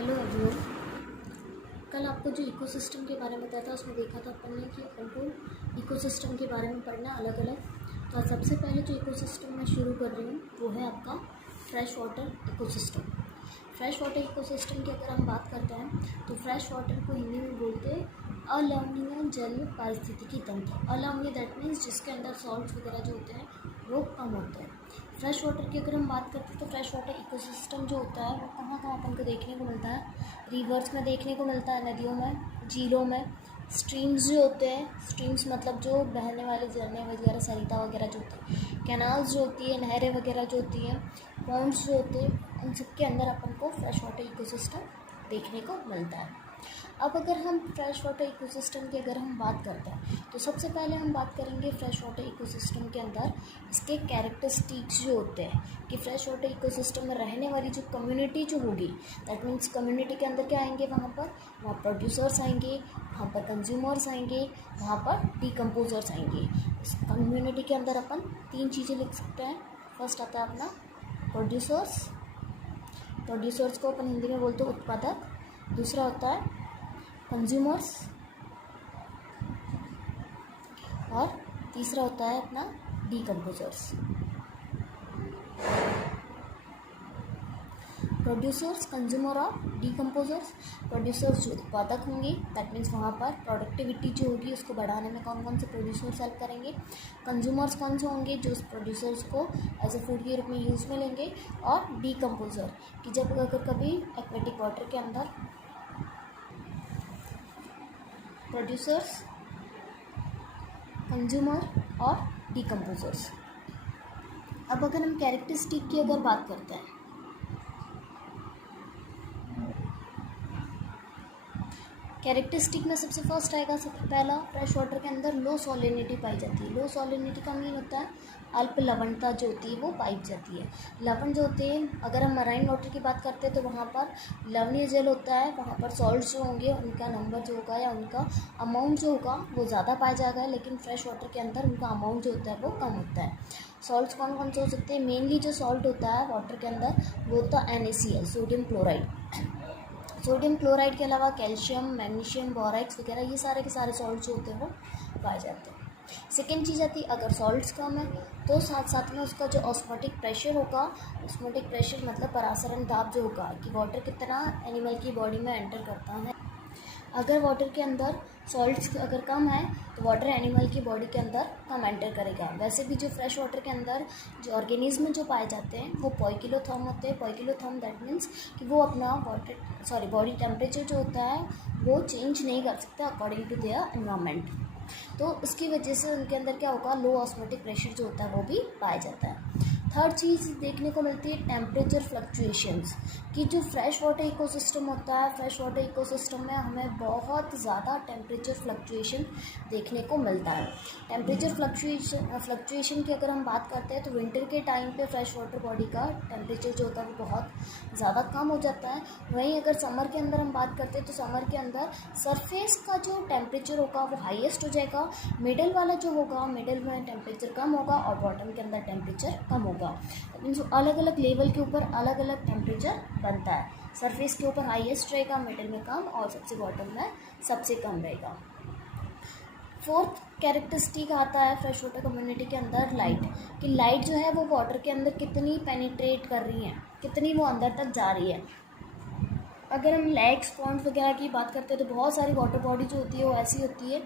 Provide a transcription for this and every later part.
Hello everyone. कल आपको जो इकोसिस्टम के बारे में बताया था उसमें देखा था अपन ने कि अपन को इकोसिस्टम के बारे में पढ़ना अलग अलग। तो सबसे पहले जो इकोसिस्टम मैं शुरू कर रही हूँ वो है आपका fresh water ecosystem. Fresh water ecosystem की अगर हम बात करते हैं तो फ्रेश वाटर को हिंदी में बोलते हैं अलवणीय जल पारिस्थितिकी तंत्र। अलवणीय दैट मीन्स जिसके अंदर सॉल्ट्स वगैरह जो होते हैं वो कम होते हैं। फ्रेश वाटर की अगर हम बात करते हैं तो फ्रेश वाटर इकोसिस्टम जो होता है वो कहाँ कहाँ अपन को देखने को मिलता है। रिवर्स में देखने को मिलता है, नदियों में, झीलों में, स्ट्रीम्स जो होते हैं, स्ट्रीम्स मतलब जो बहने वाले झरने वगैरह, सरिता वगैरह जो होती है, कैनाल्स जो होती है, नहरें वगैरह जो होती हैं, पॉन्ड्स जो होते हैं, उन सब के अंदर अपन को फ्रेश वाटर इकोसिस्टम देखने को मिलता है। अब अगर हम फ्रेश वाटर इकोसिस्टम की अगर हम बात करते हैं तो सबसे पहले हम बात करेंगे फ्रेश वाटर इकोसिस्टम के अंदर इसके कैरेक्टरिस्टिक्स जो होते हैं कि फ्रेश वाटर इकोसिस्टम में रहने वाली जो कम्युनिटी जो होगी, दैट मीन्स कम्युनिटी के अंदर क्या आएंगे, वहाँ प्रोड्यूसर्स आएंगे, वहाँ पर कंज्यूमर्स आएंगे, वहाँ पर डिकम्पोजर्स आएंगे। इस कम्युनिटी के अंदर अपन 3 चीज़ें लिख सकते हैं। फर्स्ट आता है अपना प्रोड्यूसर्स। प्रोड्यूसर्स को अपन हिंदी में बोलते हैं उत्पादक। दूसरा होता है कंज्यूमर्स और तीसरा होता है अपना डिकम्पोजर्स। प्रोड्यूसर्स, कंज्यूमर और डिकम्पोजर्स। प्रोड्यूसर्स जो उत्पादक होंगे, दैट मीन्स वहाँ पर प्रोडक्टिविटी जो होगी उसको बढ़ाने में कौन कौन से प्रोड्यूसर्स हेल्प करेंगे। कंज्यूमर्स कौन से होंगे, जो उस प्रोड्यूसर्स को एज ए फूड के रूप में यूज़ में लेंगे। और डिकम्पोजर कि जब अगर कभी एक्वेटिक वाटर के अंदर प्रोड्यूसर्स, कंज्यूमर और डिकम्पोजर्स। अब अगर हम कैरेक्टरिस्टिक की अगर बात करते हैं कैरेक्टरिस्टिक में सबसे फर्स्ट आएगा, सबसे पहला फ्रेश वाटर के अंदर लो सॉलिनिटी पाई जाती है। लो सॉलिनिटी का मीन होता है अल्प लवणता जो होती है वो पाई जाती है। लवण जो होते हैं, अगर हम मराइन वाटर की बात करते हैं तो वहाँ पर लवणीय जल होता है, वहाँ पर सॉल्ट्स जो होंगे उनका नंबर जो होगा या उनका अमाउंट जो होगा वो ज़्यादा पाया जाएगा, लेकिन फ्रेश वाटर के अंदर उनका अमाउंट जो होता है वो कम होता है। सॉल्ट्स कौन कौन से हो सकते हैं, मेनली जो सॉल्ट होता है वाटर के अंदर वो होता है NaCl, sodium chloride. Sodium chloride के अलावा कैल्शियम, मैग्नीशियम, बोराक्स वगैरह ये सारे के सारे सॉल्ट जो होते हैं वो पाए जाते हैं। सेकेंड चीज़ आती है, अगर सॉल्ट्स कम है तो साथ साथ में उसका जो ऑस्मोटिक प्रेशर होगा, ऑस्मोटिक प्रेशर मतलब परासरण दाब जो होगा कि वाटर कितना एनिमल की बॉडी में एंटर करता है। अगर वाटर के अंदर सॉल्ट्स अगर कम है तो वाटर एनिमल की बॉडी के अंदर कम एंटर करेगा। वैसे भी जो फ्रेश वाटर के अंदर जो ऑर्गेनिज्म जो पाए जाते हैं वो पोइकिलोथर्म होते हैं। पोइकिलोथर्म दैट मीन्स कि वो अपना बॉडी टेम्परेचर जो होता है वो चेंज नहीं कर सकते अकॉर्डिंग टू देयर एनवायरनमेंट। तो उसकी वजह से उनके अंदर क्या होगा, लो ऑस्मोटिक प्रेशर जो होता है वो भी पाया जाता है। थर्ड चीज़ देखने को मिलती है टेम्परेचर फ्लक्चुएशंस कि जो फ्रेश वाटर इकोसिस्टम होता है, फ्रेश वाटर इकोसिस्टम में हमें बहुत ज़्यादा टेम्परेचर फ्लक्चुएशन देखने को मिलता है। टेम्परेचर फ्लक्चुएशन की अगर हम बात करते हैं तो विंटर के टाइम पे फ्रेश वाटर बॉडी का टेम्परेचर जो होता है वो बहुत ज़्यादा कम हो जाता है। वहीं अगर समर के अंदर हम बात करते हैं तो समर के अंदर सरफेस का जो टेम्परेचर होगा वो हाईएस्ट हो जाएगा, मिडल वाला जो होगा मिडल में टेम्परेचर कम होगा और बॉटम के अंदर टेम्परेचर कम होगा। मीन्स अलग अलग लेवल के ऊपर अलग अलग टेम्परेचर बनता है। सरफेस के ऊपर हाईएस्ट रहेगा, मिडिल में कम और सबसे बॉटम में सबसे कम रहेगा। फोर्थ कैरेक्टरिस्टिक आता है फ्रेश वाटर कम्युनिटी के अंदर लाइट कि लाइट जो है वो वाटर के अंदर कितनी पेनिट्रेट कर रही है, कितनी वो अंदर तक जा रही है। अगर हम लेक्स, पॉन्ड्स वगैरह की बात करते हैं तो बहुत सारी वाटर बॉडी जो होती है वो ऐसी होती है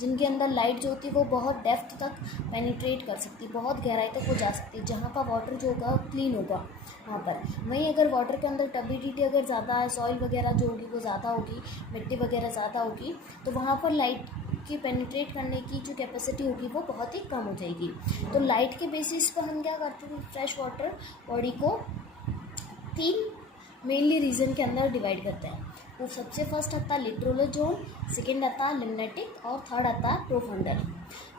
जिनके अंदर लाइट जो होती है वो बहुत डेप्थ तक पेनिट्रेट कर सकती है, बहुत गहराई तक वो जा सकती है, जहाँ का वाटर जो होगा क्लीन होगा वहाँ पर। वहीं अगर वाटर के अंदर टर्बिडिटी अगर ज़्यादा है, सॉइल वगैरह जो होगी वो ज़्यादा होगी, मिट्टी वगैरह ज़्यादा होगी, तो वहाँ पर लाइट की पेनिट्रेट करने की जो कैपेसिटी होगी वो बहुत ही कम हो जाएगी। तो लाइट के बेसिस पर हम क्या करते हैं, फ्रेश वाटर बॉडी को 3 मेनली रीजन के अंदर डिवाइड करते हैं। वो सबसे फर्स्ट आता है लिटरोलर जोन, सेकेंड आता है लिम्नेटिक और थर्ड आता है प्रोफंडल।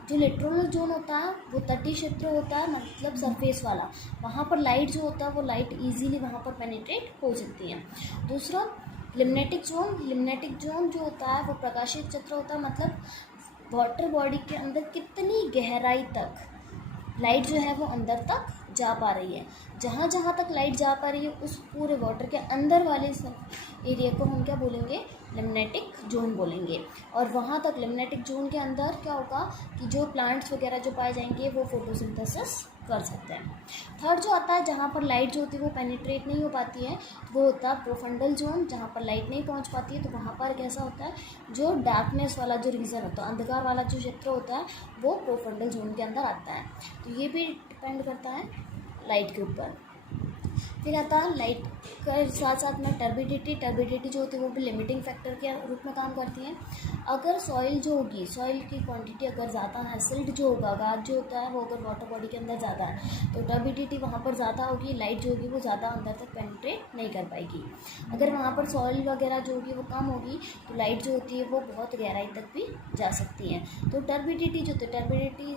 जो लिटरोलर जोन होता है वो तटीय क्षेत्र होता है, मतलब सरफेस वाला, वहाँ पर लाइट जो होता है वो लाइट इजीली वहाँ पर पेनिट्रेट हो सकती है। दूसरा लिम्नेटिक जोन जो होता है वो प्रकाशीय क्षेत्र होता है, मतलब वाटर बॉडी के अंदर कितनी गहराई तक लाइट जो है वो अंदर तक जा पा रही है। जहाँ जहाँ तक लाइट जा पा रही है उस पूरे वाटर के अंदर वाले एरिया को हम क्या बोलेंगे, लिम्नेटिक जोन बोलेंगे। और वहाँ तक लिम्नेटिक जोन के अंदर क्या होगा कि जो प्लांट्स वगैरह जो पाए जाएंगे वो फोटोसिंथेसिस कर सकते हैं। थर्ड जो आता है जहाँ पर लाइट जो होती है वो पेनिट्रेट नहीं हो पाती है, वो होता है प्रोफंडल जोन, जहाँ पर लाइट नहीं पहुँच पाती है। तो वहाँ पर कैसा होता है, जो डार्कनेस वाला जो रीजन होता है, अंधकार वाला जो क्षेत्र होता है, वो प्रोफंडल जोन के अंदर आता है। तो ये भी डिपेंड करता है लाइट के ऊपर। फिर आता है लाइट के साथ साथ में टर्बिडिटी जो होती है वो भी लिमिटिंग फैक्टर के रूप में काम करती है। अगर सॉइल जो होगी, सॉइल की क्वांटिटी अगर ज़्यादा है, सिल्ट जो होगा, गाद जो होता है वो अगर वाटर बॉडी के अंदर ज़्यादा है तो टर्बिडिटी वहाँ पर ज़्यादा होगी, लाइट जो होगी वो ज़्यादा अंदर तक पेनिट्रेट नहीं कर पाएगी। अगर वहाँ पर सॉइल वगैरह जो होगी वो कम होगी तो लाइट जो होती है वो बहुत गहराई तक भी जा सकती है। तो टर्बिडिटी जो होती है, टर्बिडिटी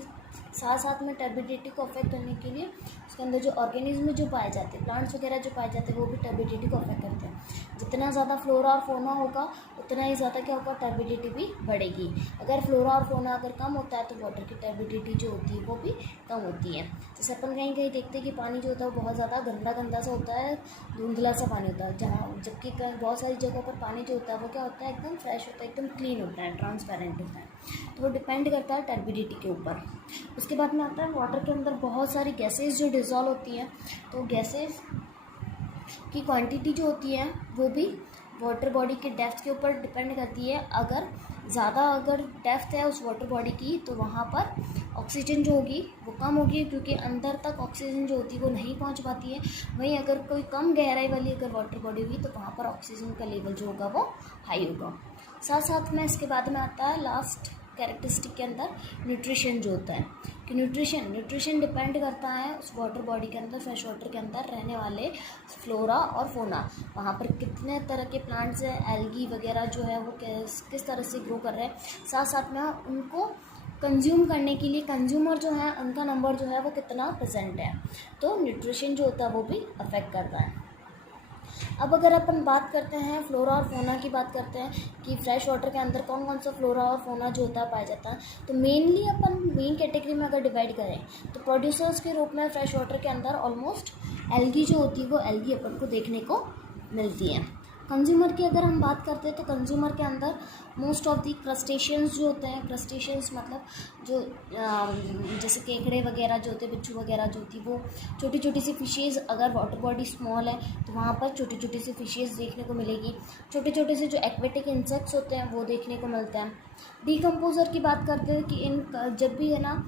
साथ साथ में टर्बिडिटी को अफेक्ट करने के लिए उसके अंदर जो ऑर्गेनिज्म जो पाए जाते हैं, प्लांट्स वगैरह जो पाए जाते हैं, वो भी टर्बिडिटी को अफेक्ट करते हैं। जितना ज़्यादा फ्लोरा और फोना होगा उतना ही ज़्यादा क्या होगा, टर्बिडिटी भी बढ़ेगी। अगर फ्लोरा और फोना अगर कम होता है तो वाटर की टर्बिडिटी जो होती है वो भी कम होती है। जैसे अपन कहीं कहीं देखते हैं कि पानी जो होता है वो बहुत ज़्यादा गंदा सा होता है, धुंधला सा पानी होता है, जहाँ जबकि बहुत सारी जगहों पर पानी जो होता है वो क्या होता है, एकदम फ्रेश होता है, एकदम क्लीन होता है, ट्रांसपेरेंट होता है। तो वो डिपेंड करता है टर्बिडिटी के ऊपर। उसके बाद में आता है वाटर के अंदर बहुत सारी गैसेस जो डिज़ोल्व होती हैं, तो गैसेस की क्वांटिटी जो होती है वो भी वाटर बॉडी के डेप्थ के ऊपर डिपेंड करती है। अगर अगर डेप्थ है उस वाटर बॉडी की तो वहाँ पर ऑक्सीजन जो होगी वो कम होगी, क्योंकि अंदर तक ऑक्सीजन जो होती है वो नहीं पहुँच पाती है। वहीं अगर कोई कम गहराई वाली अगर वाटर बॉडी हुई तो वहाँ पर ऑक्सीजन का लेवल जो होगा वो हाई होगा। साथ साथ में इसके बाद में आता है लास्ट कैरेक्टरिस्टिक के अंदर न्यूट्रिशन जो होता है, कि न्यूट्रिशन डिपेंड करता है उस वाटर बॉडी के अंदर, फ्रेश वाटर के अंदर रहने वाले फ्लोरा और फोना, वहाँ पर कितने तरह के प्लांट्स हैं, एल्गी वगैरह जो है वो किस तरह से ग्रो कर रहे हैं। साथ साथ में उनको कंज्यूम करने के लिए कंज्यूमर जो है उनका नंबर जो है वो कितना प्रेजेंट है, तो न्यूट्रिशन जो होता है वो भी अफेक्ट करता है। अब अगर अपन बात करते हैं फ्लोरा और फोना की, बात करते हैं कि फ्रेश वाटर के अंदर कौन कौन सा फ्लोरा और फोना जो होता है पाया जाता है, तो मेनली अपन मेन कैटेगरी में अगर डिवाइड करें तो प्रोड्यूसर्स के रूप में फ्रेश वाटर के अंदर ऑलमोस्ट एल्गी जो होती है वो एल्गी अपन को देखने को मिलती है। कंज्यूमर की अगर हम बात करते हैं तो कंज्यूमर के अंदर मोस्ट ऑफ दी क्रस्टेशियंस जो होते हैं, क्रस्टेशियंस मतलब जो जैसे केकड़े वगैरह जो होते हैं, बिच्छू वगैरह जो होती है, वो छोटी छोटी सी फिशेज़, अगर वाटर बॉडी स्मॉल है तो वहाँ पर छोटी छोटी सी फिशेज़ देखने को मिलेगी। छोटे छोटे से जो एक्वेटिक इंसेक्ट्स होते हैं वो देखने को मिलते हैं। डिकम्पोज़र की बात करते हैं कि इन जब भी है ना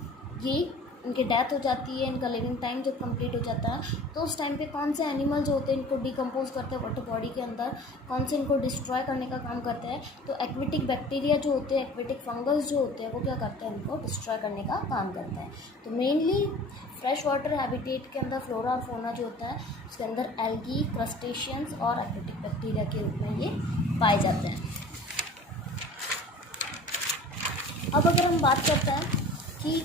ये इनकी डेथ हो जाती है, इनका लिविंग टाइम जब कंप्लीट हो जाता है तो उस टाइम पे कौन से एनिमल जो होते हैं इनको डिकम्पोज करते हैं वाटर बॉडी के अंदर, कौन से इनको डिस्ट्रॉय करने का काम करते हैं, तो एक्वेटिक बैक्टीरिया जो होते हैं, एक्वेटिक फंगस जो होते हैं वो क्या करते हैं, इनको डिस्ट्रॉय करने का काम करते हैं। तो मेनली फ्रेश वाटर हैबिटेट के अंदर फ्लोरा और फोना जो होता है उसके अंदर एल्गी, क्रस्टेशियंस और एक्वेटिक बैक्टीरिया के रूप में ये पाए जाते हैं। अब अगर हम बात करते हैं कि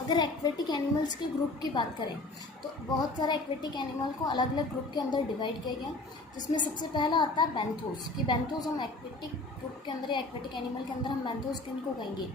अगर एक्वेटिक एनिमल्स के ग्रुप की बात करें तो बहुत सारे एक्वेटिक एनिमल को अलग अलग ग्रुप के अंदर डिवाइड किया गया, जिसमें सबसे पहला आता है बेंथोस। कि बेंथोस हम एक्वेटिक ग्रुप के अंदर या एक्वेटिक एनिमल के अंदर हम बेंथोस किनको कहेंगे,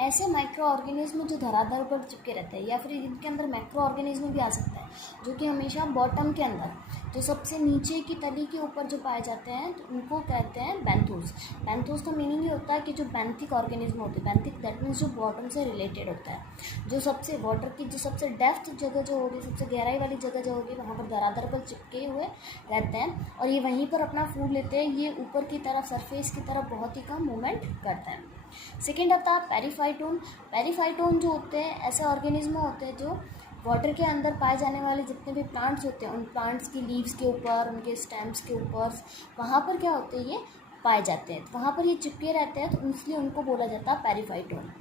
ऐसे माइक्रो ऑर्गेनिज्म जो धरातल पर चिपके रहते हैं, या फिर इनके अंदर मैक्रो ऑर्गेनिज्म भी आ सकता है जो कि हमेशा बॉटम के अंदर जो सबसे नीचे की तली के ऊपर जो पाए जाते हैं तो उनको कहते हैं बेंथोस। बेंथोस का मीनिंग ये होता है कि जो बेंथिक ऑर्गेनिज्म होते हैं, बेंथिक दैट मीन्स जो बॉटम से रिलेटेड होता है, जो सबसे वाटर की जो सबसे डेप्थ जगह जो होगी, सबसे गहराई वाली जगह जो होगी वहाँ पर धरातल पर चिपके हुए रहते हैं और ये वहीं पर अपना फूड लेते हैं। ये ऊपर की तरफ सरफेस की तरफ बहुत ही कम मूवमेंट करते हैं। सेकेंड आता है पेरीफाइटोन। पेरीफाइटोन जो होते हैं ऐसे ऑर्गेनिज्म होते हैं जो वाटर के अंदर पाए जाने वाले जितने भी प्लांट्स होते हैं उन प्लांट्स की लीव्स के ऊपर, उनके स्टेम्स के ऊपर, वहाँ पर क्या होते हैं ये पाए जाते हैं, वहाँ पर ये चिपके रहते हैं, तो इसलिए उनको बोला जाता है पेरीफाइटोन।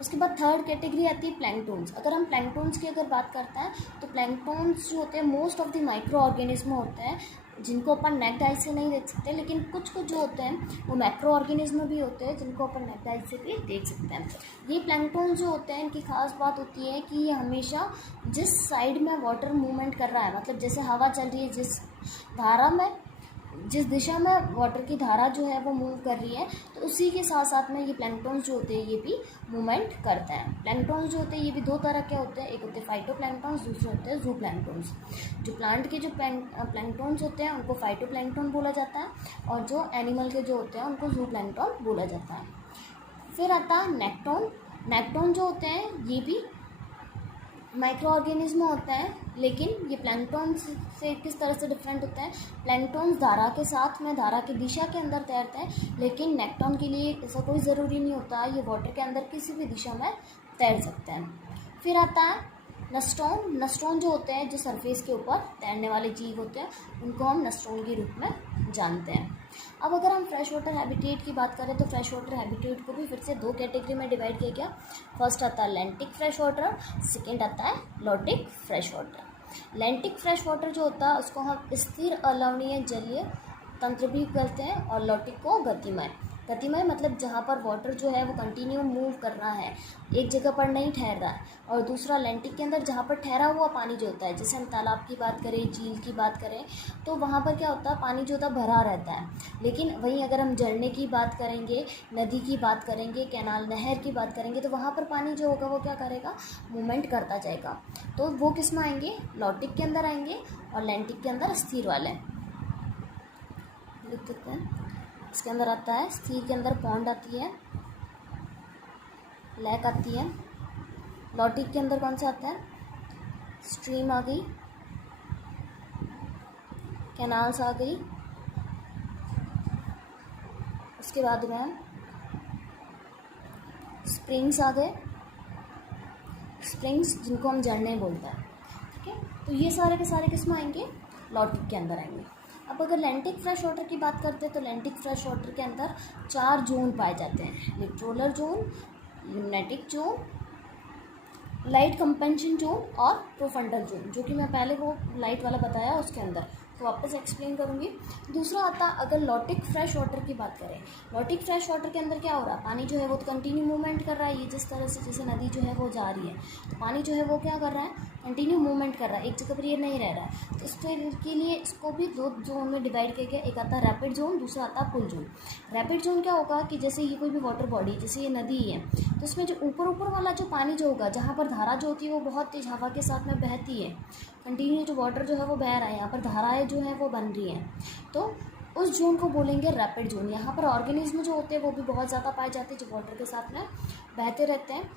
उसके बाद थर्ड कैटेगरी आती है प्लैंकटोन्स। अगर हम प्लैंकटोन्स की अगर बात करते हैं तो प्लैंकटोन्स जो होते हैं most of the micro organism होते हैं जिनको अपन नेक्ड आई से नहीं देख सकते, लेकिन कुछ जो होते हैं वो मैक्रो ऑर्गेनिज्म भी होते हैं जिनको अपन नेक्ड आई से भी देख सकते हैं। ये प्लैंकटोन्स जो होते हैं इनकी खास बात होती है कि ये हमेशा जिस साइड में वाटर मूवमेंट कर रहा है, मतलब जैसे हवा चल रही है जिस धारा में जिस दिशा में वाटर की धारा जो है वो मूव कर रही है, तो उसी के साथ साथ में ये प्लैंक्टन्स जो होते हैं ये भी मूवमेंट करते हैं। प्लैंक्टन्स जो होते हैं ये भी दो तरह के होते हैं, एक होते हैं फाइटोप्लैंक्टन्स, दूसरे होते हैं ज़ूप्लैंक्टन्स। जो प्लांट के जो प्लैंक्टन्स होते हैं उनको फाइटोप्लैंक्टन बोला जाता है, और जो एनिमल के जो होते हैं उनको ज़ूप्लैंक्टन बोला जाता है। फिर आता है नेक्टोन। नेक्टोन जो होते हैं ये भी माइक्रो ऑर्गेनिज्म होते हैं, लेकिन ये प्लैंक्टन से किस तरह से डिफरेंट होते हैं। प्लैंक्टन धारा के साथ में धारा की दिशा के अंदर तैरते हैं, लेकिन नेक्टोन के लिए ऐसा कोई ज़रूरी नहीं होता, ये वाटर के अंदर किसी भी दिशा में तैर सकते हैं। फिर आता है नस्टोन। नस्टोन जो होते हैं, जो सरफेस के ऊपर तैरने वाले जीव होते हैं, उनको हम नस्टोन के रूप में जानते हैं। अब अगर हम फ्रेश वाटर हैबिटेट की बात करें तो फ्रेश वाटर हैबिटेट को भी फिर से दो कैटेगरी में डिवाइड किया गया। फर्स्ट आता है लैंटिक फ्रेश वाटर, सेकेंड आता है lotic fresh water. Lentic fresh water जो होता है उसको हम स्थिर अलवणीय जलीय तंत्र भी कहते हैं, और लॉटिक को गतिमय। गतिमय मतलब जहाँ पर वाटर जो है वो कंटिन्यू मूव कर रहा है, एक जगह पर नहीं ठहर रहा है। और दूसरा लैंटिक के अंदर जहाँ पर ठहरा हुआ पानी जो होता है, जैसे हम तालाब की बात करें, झील की बात करें, तो वहाँ पर क्या होता है, पानी जो होता है भरा रहता है। लेकिन वहीं अगर हम झरने की बात करेंगे, नदी की बात करेंगे, कैनाल नहर की बात करेंगे, तो वहाँ पर पानी जो होगा वो क्या करेगा, मूवमेंट करता जाएगा। तो वो किस में आएंगे, लॉटिक के अंदर आएंगे, और लैंटिक के अंदर स्थिर वाले लिख देते हैं। इसके अंदर आता है स्थिर के अंदर पॉन्ड आती है, लेक आती है। लॉटिक के अंदर कौन सा आता है, स्ट्रीम आ गई, कैनाल्स आ गई, उसके बाद में स्प्रिंग्स आ गए, स्प्रिंग्स जिनको हम झरने बोलते हैं। ठीक है, तो ये सारे के सारे किस में आएंगे, लॉटिक के अंदर आएंगे। अब अगर लैंटिक फ्रेश वाटर की बात करते हैं तो लैंटिक फ्रेश वाटर के अंदर 4 जोन पाए जाते हैं, littoral zone, limnetic zone, light compensation zone और प्रोफंडल जोन, जो कि मैं पहले वो लाइट वाला बताया उसके अंदर, तो वापस एक्सप्लेन करूँगी। दूसरा आता अगर लॉटिक फ्रेश वाटर की बात करें, लॉटिक फ्रेश वाटर के अंदर क्या हो रहा है, पानी जो है वो तो कंटिन्यू मूवमेंट कर रहा है। ये जिस तरह से जैसे नदी जो है वो जा रही है, तो पानी जो है वो क्या कर रहा है, कंटिन्यू मूवमेंट कर रहा है, एक जगह पर ये नहीं रह रहा है। तो इसके लिए इसको भी दो जोन में डिवाइड किया गया, एक आता है रैपिड जोन, दूसरा आता है पुल जोन। रैपिड जोन क्या होगा कि जैसे ये कोई भी वाटर बॉडी, जैसे ये नदी है, तो इसमें जो ऊपर ऊपर वाला जो पानी जो होगा, जहाँ पर धारा जो होती है वो बहुत तेज़ हवा के साथ में बहती है, कंटिन्यू जो वाटर जो है वो बह रहा है, यहाँ पर धाराएँ जो हैं वो बन रही हैं, तो उस जोन को बोलेंगे रैपिड जोन। यहाँ पर ऑर्गेनिज्म जो होते हैं वो भी बहुत ज़्यादा पाए जाते हैं, जो वाटर के साथ में बहते रहते हैं।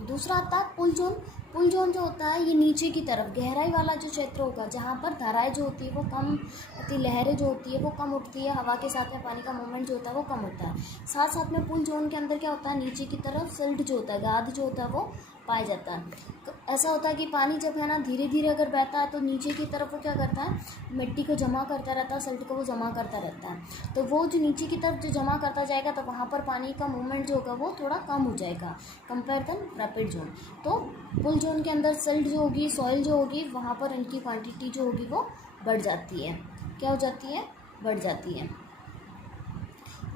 दूसरा आता है पुल जोन। पुल जोन जो होता है ये नीचे की तरफ गहराई वाला जो क्षेत्र होगा, जहाँ पर धाराएँ जो होती है वो कम होती, लहरें जो होती है वो कम उठती है, हवा के साथ में पानी का मूवमेंट जो होता है वो कम होता है। साथ साथ में पुल जोन के अंदर क्या होता है, नीचे की तरफ सिल्ट जो होता है, गाद जो होता है वो पाया जाता है। तो ऐसा होता है कि पानी जब है ना धीरे धीरे अगर बहता है, तो नीचे की तरफ वो क्या करता है, मिट्टी को जमा करता रहता है, सिल्ट को वो जमा करता रहता है। तो वो जो नीचे की तरफ जो जमा करता जाएगा, तो वहाँ पर पानी का मूवमेंट जो होगा वो थोड़ा कम हो जाएगा कंपेयर देन रैपिड जोन। तो पुल जोन के अंदर सिल्ट जो होगी, सॉइल जो होगी, वहाँ पर इनकी क्वांटिटी जो होगी वो बढ़ जाती है। क्या हो जाती है, बढ़ जाती है।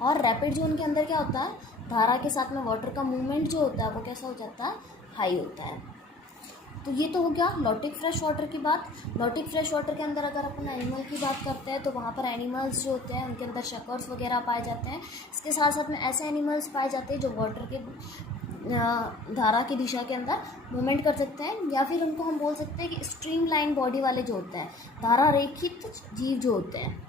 और रैपिड जोन के अंदर क्या होता है, धारा के साथ में वाटर का मूवमेंट जो होता है वो कैसा हो जाता है, हाई होता है। तो ये तो हो गया लॉटिक फ्रेश वाटर की बात। लॉटिक फ्रेश वाटर के अंदर अगर अपन एनिमल की बात करते हैं, तो वहाँ पर एनिमल्स जो होते हैं उनके अंदर शकर्स वगैरह पाए जाते हैं। इसके साथ साथ में ऐसे एनिमल्स पाए जाते हैं जो वाटर के धारा की दिशा के अंदर मूवमेंट कर सकते हैं, या फिर उनको हम बोल सकते हैं कि स्ट्रीम लाइन बॉडी वाले जो होते हैं, धारा रेखित जीव जो होते हैं।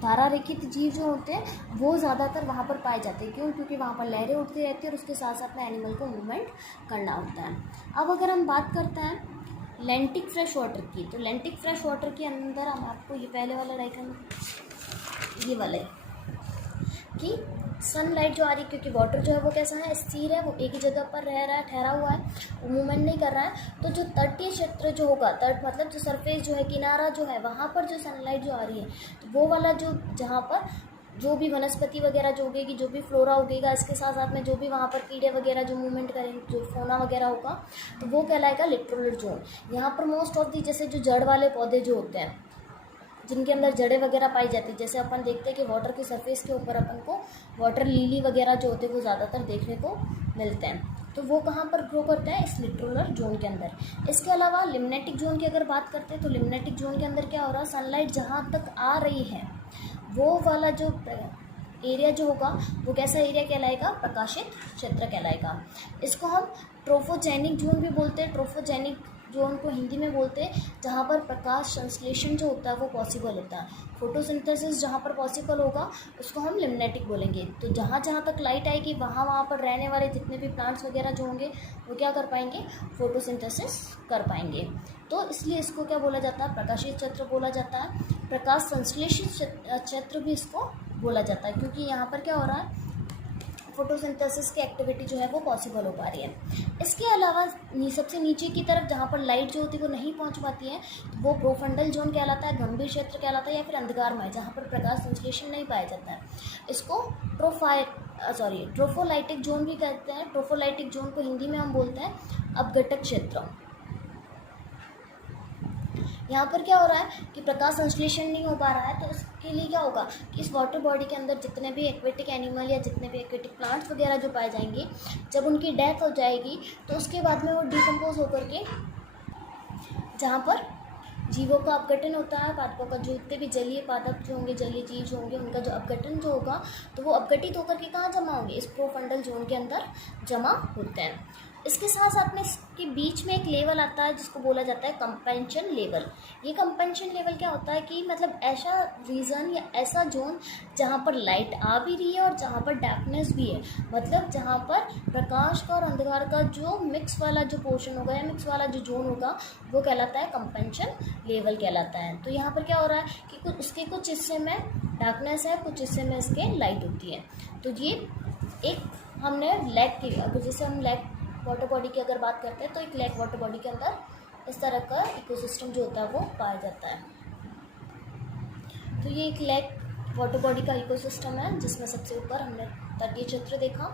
धारा रेखित जीव जो होते हैं वो ज़्यादातर वहाँ पर पाए जाते हैं। क्यों, क्योंकि वहाँ पर लहरें उठती रहती है और उसके साथ साथ में एनिमल को मूवमेंट करना होता है। अब अगर हम बात करते हैं लैंटिक फ्रेश वाटर की, तो लैंटिक फ्रेश वाटर के अंदर हम आपको ये पहले वाला डायग्राम, ये वाला कि सनलाइट जो आ रही है, क्योंकि वाटर जो है वो कैसा है, स्थिर है, वो एक ही जगह पर रह रहा है, ठहरा हुआ है, वो मूवमेंट नहीं कर रहा है। तो जो तटीय क्षेत्र जो होगा, तट मतलब जो सरफेस जो है, किनारा जो है, वहाँ पर जो सनलाइट जो आ रही है, तो वो वाला जो जहाँ पर जो भी वनस्पति वगैरह जो उगेगी, जो भी फ्लोरा उगेगा, इसके साथ साथ में जो भी वहाँ पर कीड़े वगैरह जो मूवमेंट करेंगे, जो फोना वगैरह होगा, तो वो कहलाएगा लिट्रोलर जोन। यहाँ पर मोस्ट ऑफ दी जैसे जो जड़ वाले पौधे जो होते हैं, जिनके अंदर जड़ें वगैरह पाई जाती है, जैसे अपन देखते हैं कि वाटर के सरफेस के ऊपर अपन को वाटर लिली वगैरह जो होते हैं वो ज़्यादातर देखने को मिलते हैं। तो वो कहाँ पर ग्रो करता है, इस लिटोरल जोन के अंदर। इसके अलावा लिम्नेटिक जोन की अगर बात करते हैं तो लिम्नेटिक जोन के अंदर क्या हो रहा है, सनलाइट जहाँ तक आ रही है वो वाला जो एरिया जो होगा वो कैसा एरिया कहलाएगा, प्रकाशित क्षेत्र कहलाएगा। इसको हम ट्रोफोजेनिक जोन भी बोलते हैं। ट्रोफोजेनिक जोन को हिंदी में बोलते हैं जहाँ पर प्रकाश संश्लेषण जो होता है वो पॉसिबल होता है। फोटोसिंथेसिस जहाँ पर पॉसिबल होगा उसको हम लिम्नेटिक बोलेंगे। तो जहाँ जहाँ तक लाइट आएगी वहाँ पर रहने वाले जितने भी प्लांट्स वगैरह जो होंगे वो क्या कर पाएंगे, फोटोसिंथेसिस कर पाएंगे। तो इसलिए इसको क्या बोला जाता है, प्रकाशित क्षेत्र बोला जाता है। प्रकाश संश्लेषित क्षेत्र भी इसको बोला जाता है, क्योंकि यहाँ पर क्या हो रहा है, फोटोसिंथेसिस की एक्टिविटी जो है वो पॉसिबल हो पा रही है। इसके अलावा सबसे नीचे की तरफ जहाँ पर लाइट जो होती है वो नहीं पहुँच पाती है वो प्रोफंडल जोन कहलाता है, गंभीर क्षेत्र कहलाता है, या फिर अंधकारमय जहाँ पर प्रकाश संश्लेषण नहीं पाया जाता है। इसको ट्रोफोलाइटिक जोन भी कहते हैं। ट्रोफोलाइटिक जोन को हिंदी में हम बोलते हैं अपघटक क्षेत्र। यहाँ पर क्या हो रहा है कि प्रकाश संश्लेषण नहीं हो पा रहा है, तो इसके लिए क्या होगा कि इस वाटर बॉडी के अंदर जितने भी एक्वेटिक एनिमल या जितने भी एक्वेटिक प्लांट्स वगैरह जो पाए जाएंगे, जब उनकी डेथ हो जाएगी तो उसके बाद में वो डिकम्पोज होकर के जहाँ पर जीवों का अपघटन होता है, पादपों का जो जितने भी जलीय पादप जो होंगे, जलीय जीव जो होंगे, उनका जो अपघटन जो होगा तो वो अपघटित होकर के कहाँ जमा होंगे, इस प्रोफंडल जोन के अंदर जमा होते हैं। इसके साथ साथ में इसके बीच में एक लेवल आता है जिसको बोला जाता है कंपेंशन लेवल। ये कंपेंशन लेवल क्या होता है कि मतलब ऐसा रीजन या ऐसा जोन जहाँ पर लाइट आ भी रही है और जहाँ पर डार्कनेस भी है, मतलब जहाँ पर प्रकाश का और अंधकार का जो मिक्स वाला जो पोर्शन होगा या मिक्स वाला जो जोन होगा वो कहलाता है कंपेंशन लेवल कहलाता है। तो यहाँ पर क्या हो रहा है कि कुछ उसके कुछ हिस्से में डार्कनेस है, कुछ हिस्से में इसके लाइट होती है। तो ये एक हमने लैक की, अगर जैसे हम लैक वाटर बॉडी की अगर बात करते हैं तो एक लैक वाटर बॉडी के अंदर इस तरह का इकोसिस्टम जो होता है वो पाया जाता है। तो ये एक लैक वाटर बॉडी का इकोसिस्टम है जिसमें सबसे ऊपर हमने तटीय क्षेत्र देखा,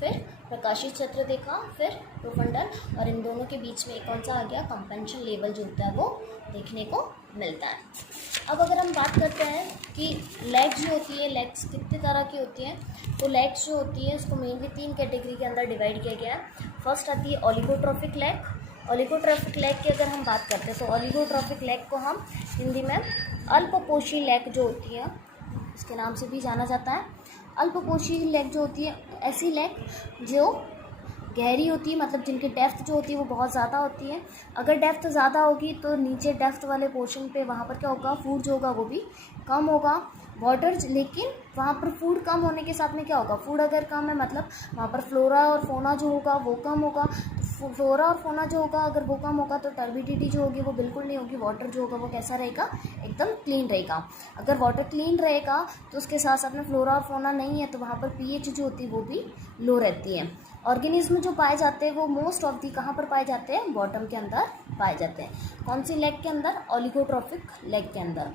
फिर प्रकाशित क्षेत्र देखा, फिर प्रोफंडल, और इन दोनों के बीच में कौन सा आ गया, कंपेंशन लेवल जो होता है वो देखने को मिलता है। अब अगर हम बात करते हैं कि लेग्स जो होती है, लेग्स कितने तरह की होती हैं, तो लेग्स जो होती है उसको मेनली 3 कैटेगरी के अंदर डिवाइड किया गया है। फर्स्ट आती है ओलिगोट्रॉफिक लेग। ओलिगोट्रॉफिक लेग की अगर हम बात करते हैं तो ओलिगोट्रॉफिक लेग को हम हिंदी में अल्पपोषी लेग जो होती है इसके नाम से भी जाना जाता है। अल्पपोषी लेग जो होती है ऐसी लेग जो गहरी होती है, मतलब जिनकी डेप्थ जो होती है वो बहुत ज़्यादा होती है। अगर डेप्थ ज़्यादा होगी तो नीचे डेप्थ वाले पोर्शन पे वहाँ पर क्या होगा, फूड जो होगा वो भी कम होगा। वाटर, लेकिन वहाँ पर फूड कम होने के साथ में क्या होगा, फूड अगर कम है मतलब वहाँ पर फ्लोरा और फोना जो होगा वो कम होगा। फ्लोरा और फोना जो होगा अगर वो कम होगा तो टर्बिडिटी जो होगी वो बिल्कुल नहीं होगी। वाटर जो होगा वो कैसा रहेगा, एकदम क्लीन रहेगा। अगर वाटर क्लीन रहेगा तो उसके साथ साथ में फ्लोरा और फोना नहीं है तो वहाँ पर पीएच जो होती है वो भी लो रहती है। ऑर्गेनिज्म जो पाए जाते हैं वो मोस्ट ऑफ दी कहाँ पर पाए जाते हैं, बॉटम के अंदर पाए जाते हैं। कौन सी लेग के अंदर, ओलिगोट्रॉफिक लेग के अंदर।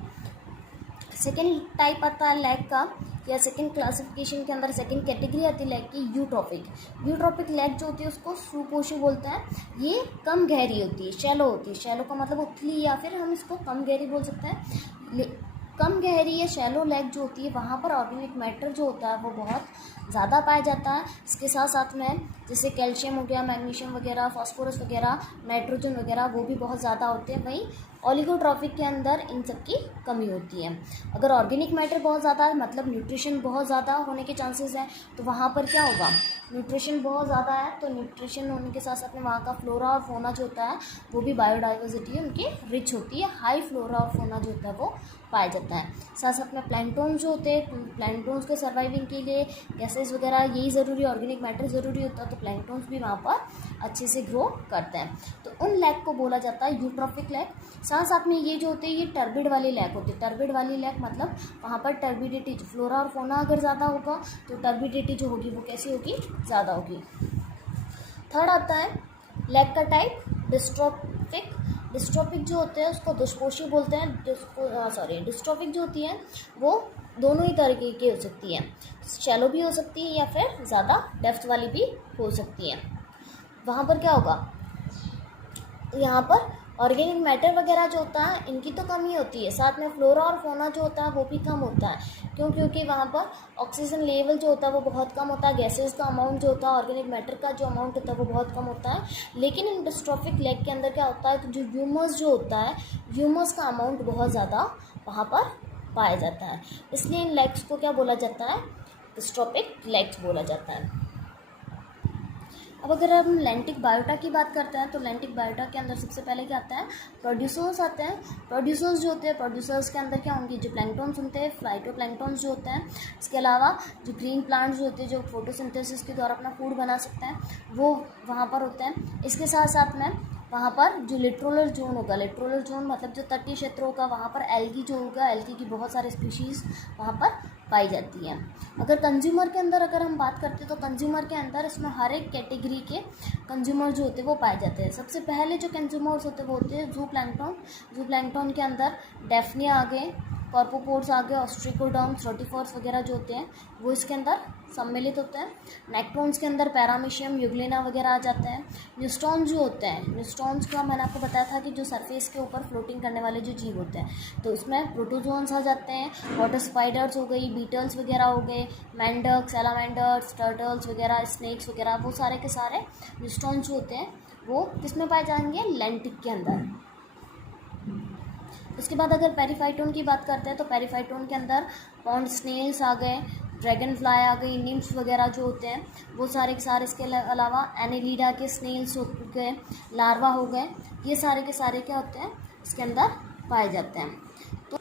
सेकेंड टाइप आता है लेग का, या सेकेंड क्लासिफिकेशन के अंदर सेकेंड कैटेगरी आती है लेग की, यूट्रॉफिक। यूट्रॉफिक लेग जो होती है उसको सुपोषी बोलते हैं। ये कम गहरी होती है, शैलो होती है। शैलो का मतलब उथली, या फिर हम इसको कम गहरी बोल सकते हैं। कम गहरी या शैलो लेग जो होती है वहाँ पर ऑर्गेनिक मैटर जो होता है वो बहुत ज़्यादा पाया जाता है। इसके साथ साथ में जैसे कैल्शियम हो गया, मैग्नीशियम वगैरह, फास्फोरस वगैरह, नाइट्रोजन वगैरह वो भी बहुत ज़्यादा होते हैं। वहीं ओलिगोट्रॉफिक के अंदर इन सब की कमी होती है। अगर ऑर्गेनिक मैटर बहुत ज़्यादा है मतलब न्यूट्रिशन बहुत ज़्यादा होने के चांसेस हैं, तो वहाँ पर क्या होगा, न्यूट्रिशन बहुत ज़्यादा है तो न्यूट्रिशन होने के साथ साथ में वहाँ का फ्लोरा और फोना जो होता है वो भी बायोडाइवर्सिटी उनकी रिच होती है। हाई फ्लोरा और फोना जो होता है वो पाया जाता है। साथ साथ में प्लैंकटन जो होते हैं, प्लैंकटन्स के सर्वाइविंग के लिए गैसेस वगैरह यही ज़रूरी, ऑर्गेनिक मैटर ज़रूरी होता है, तो प्लैंकटन्स भी वहाँ पर अच्छे से ग्रो करते हैं। तो उन लेग को बोला जाता है यूट्रॉफिक लेग। साथ साथ में ये जो होते हैं ये टर्बिड वाली लेग होती है। टर्बिड वाली लेग मतलब वहाँ पर टर्बिडिटी, फ्लोरा और फोना अगर ज़्यादा होगा तो टर्बिडिटी जो होगी वो कैसी होगी, ज़्यादा होगी। थर्ड आता है लेग का टाइप डिस्ट्रोफिक। डिस्ट्रोफिक जो होते हैं उसको दुष्पोषी बोलते हैं। डिस्ट्रोफिक जो होती है वो दोनों ही तरीके की हो सकती है, शैलो भी हो सकती है या फिर ज़्यादा डेप्थ वाली भी हो सकती है। वहाँ पर क्या होगा, यहाँ पर ऑर्गेनिक मैटर वगैरह जो होता है इनकी तो कमी होती है, साथ में फ्लोरा और फोना जो होता है वो भी कम होता है। क्यों? क्योंकि वहाँ पर ऑक्सीजन लेवल जो होता है वो बहुत कम होता है, गैसेस का अमाउंट जो होता है, ऑर्गेनिक मैटर का जो अमाउंट होता है वो बहुत कम होता है। लेकिन इन डिस्ट्रॉफिक लेग के अंदर क्या होता है, तो जो ह्यूमस जो होता है, ह्यूमस का अमाउंट बहुत ज़्यादा वहाँ पर पाया जाता है, इसलिए इन लेग्स को क्या बोला जाता है, डिस्ट्रॉफिक लेग्स बोला जाता है। अब अगर हम लैंटिक बायोटा की बात करते हैं तो लैंटिक बायोटा के अंदर सबसे पहले क्या आता है, प्रोड्यूसर्स आते हैं। प्रोड्यूसर्स जो होते हैं, प्रोड्यूसर्स के अंदर क्या होंगे, जो प्लैंक्टन्स होते हैं, फाइटोप्लैंक्टन्स जो होते हैं। इसके अलावा जो ग्रीन प्लांट्स जो होते हैं, जो फोटोसिंथेसिस के द्वारा अपना फूड बना सकते हैं, वो वहाँ पर होते हैं। इसके साथ साथ में वहाँ पर जो लिट्रोलर जोन होगा, लिट्रोलर जोन मतलब जो तटीय क्षेत्र होगा, वहाँ पर एल्गी जो होगा, एल्गी की बहुत सारे स्पीशीज़ वहाँ पर पाई जाती है। अगर कंज्यूमर के अंदर अगर हम बात करते हैं तो कंज्यूमर के अंदर इसमें हर एक कैटेगरी के कंज्यूमर जो होते हैं वो पाए जाते हैं। सबसे पहले जो कंज्यूमर्स होते हैं वो होते हैं जू प्लैंक्टन। जू प्लैंक्टन के अंदर डेफनिया आ गए, कॉर्पोपोड्स आ गए, ऑस्ट्रिकोडर्म्स, रोटिफोर्स वगैरह जो होते हैं वो इसके अंदर सम्मिलित होते हैं। नेक्ट्रॉन्स के अंदर पैरामीशियम, यूग्लिना वगैरह आ जाते हैं। न्यूस्टॉन्स जो होते हैं, न्यूस्टॉन्स का मैंने आपको बताया था कि जो सरफेस के ऊपर फ्लोटिंग करने वाले जो जीव होते हैं, तो उसमें प्रोटोजोन्स आ जाते हैं। वाटर स्पाइडर्स हो गई, बीटल्स वगैरह हो गए, मैंडक, सैलामेंडर्स, टर्टल्स वगैरह, स्नेक्स वगैरह, वो सारे के सारे न्यूस्टॉन्स जो होते हैं वो किस में पाए जाएंगे, लैंटिक के अंदर। उसके बाद अगर पेरीफाइटोन की बात करते हैं तो पेरीफाइटोन के अंदर पॉन्ड स्नेल्स आ गए, ड्रैगन फ्लाई आ गई, निम्फ्स वगैरह जो होते हैं वो सारे के सारे। इसके अलावा एनेलिडा के स्नेल्स हो गए, लार्वा हो गए, ये सारे के सारे क्या होते हैं, इसके अंदर पाए जाते हैं। तो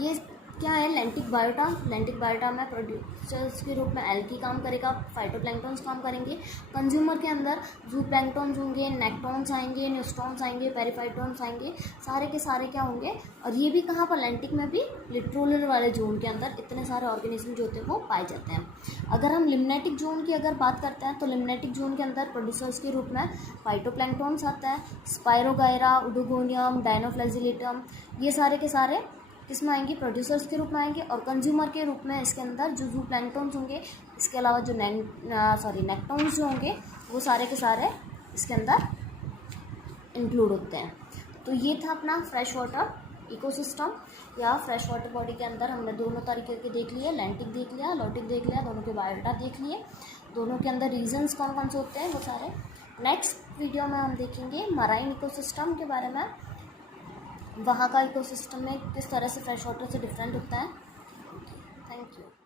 ये क्या है, लैंटिक बायोटा। लैंटिक बायोटा में प्रोड्यूसर्स के रूप में एल्गी काम करेगा, फाइटोप्लैंक्टन्स काम करेंगे। कंज्यूमर के अंदर जू प्लैंक्टन्स होंगे, नेक्टॉन्स आएंगे, न्यूस्टॉन्स आएंगे, पेरीफाइटोन्स आएंगे, सारे के सारे क्या होंगे। और ये भी कहाँ पर, लैंटिक में भी लिट्रोलर वाले जोन के अंदर इतने सारे ऑर्गेनिज्म जो होते हैं वो पाए जाते हैं। अगर हम लिम्नेटिक जोन की अगर बात करते हैं तो लिम्नेटिक जोन के अंदर प्रोड्यूसर्स के रूप में फाइटोप्लैंक्टन्स आता है, स्पायरोगायरा, उडोगोनियम, डायनोफ्लैजिलेटम, ये सारे के सारे किसमें आएंगे, प्रोड्यूसर्स के रूप में आएंगे। और कंज्यूमर के रूप में इसके अंदर जो जू प्लैंक्टन्स होंगे, इसके अलावा जो नेक्टॉन्स जो होंगे वो सारे के सारे इसके अंदर इंक्लूड होते हैं। तो ये था अपना फ्रेश वाटर इकोसिस्टम या फ्रेश वाटर बॉडी के अंदर हमने दोनों तरीके के देख लिए, लैंटिक देख लिया, लॉटिक देख लिया, दोनों के बायोटा देख लिए, दोनों के अंदर रीजन्स कौन कौन से होते हैं वो सारे। नेक्स्ट वीडियो में हम देखेंगे मराइन इकोसिस्टम के बारे में, वहाँ का इकोसिस्टम में किस तरह से फ्रेश वाटर से डिफरेंट होता है। Thank you.